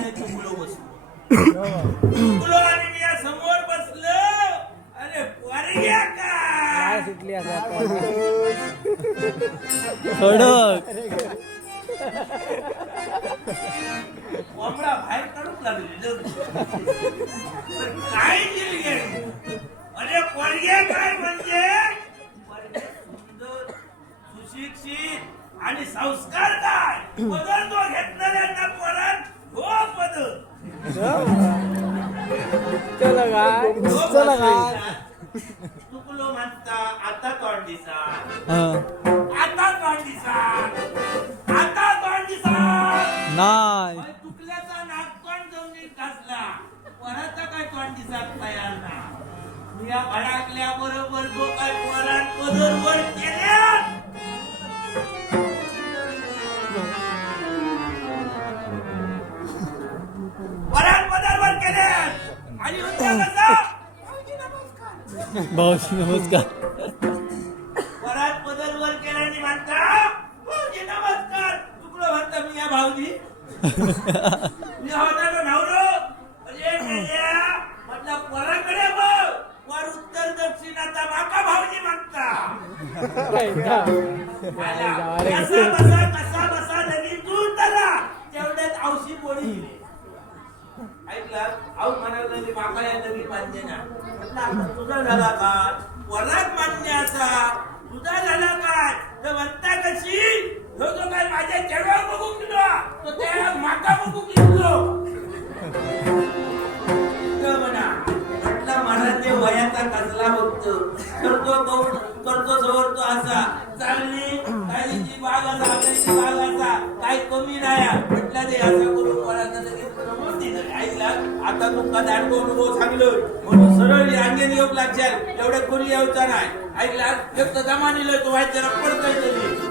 आणि तुकलो बसलो. तुकलो आणि मी या समोर बसलो. अरे पोरग्या का सुटली आता कोंबडा बाहेर काढूच लागले काय दिली अरे पोरगे काय म्हणजे? सुशिक्षित आणि संस्कार काय? बदल तो घेतलेल्या चला काय चला. काय चुकलो म्हणता आता तोंड दिसा. आता तोंड दिसा आता तोंड दिसा नाही. नाक तोंड घासला वराचा काय तोंड दिसत तयार ना मी या भडाकल्या बरोबर काय पोरात पदर वर केल्या भाऊजी नमस्कार. वरात बदल वर केल्याने म्हणता भाऊजी नमस्कार. तुकडं म्हणता मी या भाऊजी. मी होता तो नवरो अरे मेल्या म्हटलं पोराकडे बघ. वर उत्तर दक्षिण आता माका भाऊजी म्हणता. आला. कसा बसा कसा म्हणाल नवी मान्य ना म्हटलं आता तुझा झाला का? वरात तुझा झाला काय तर म्हणता कशी? ह्यो जो काय माझ्या चेडवाक बघून गेलो तो त्या माका बघून गेलो म्हणा. म्हटलं ते वयाचा कसला बघतो. करतो कौड करतो जवळ तो असा. चालली काहीची बाग असा काहीची बाग असा. काही कमी नाही. म्हटलं ते असं करू मला तर लगेच जमून दिलं. ऐकला आता तुमका दांडको अनुभव सांगलो म्हणून सरळ रांगेन योग लागशाल एवढ्या खोली यावचा नाही ऐकला एक तर जमा निलोय तो व्हायचं पडतोय तरी.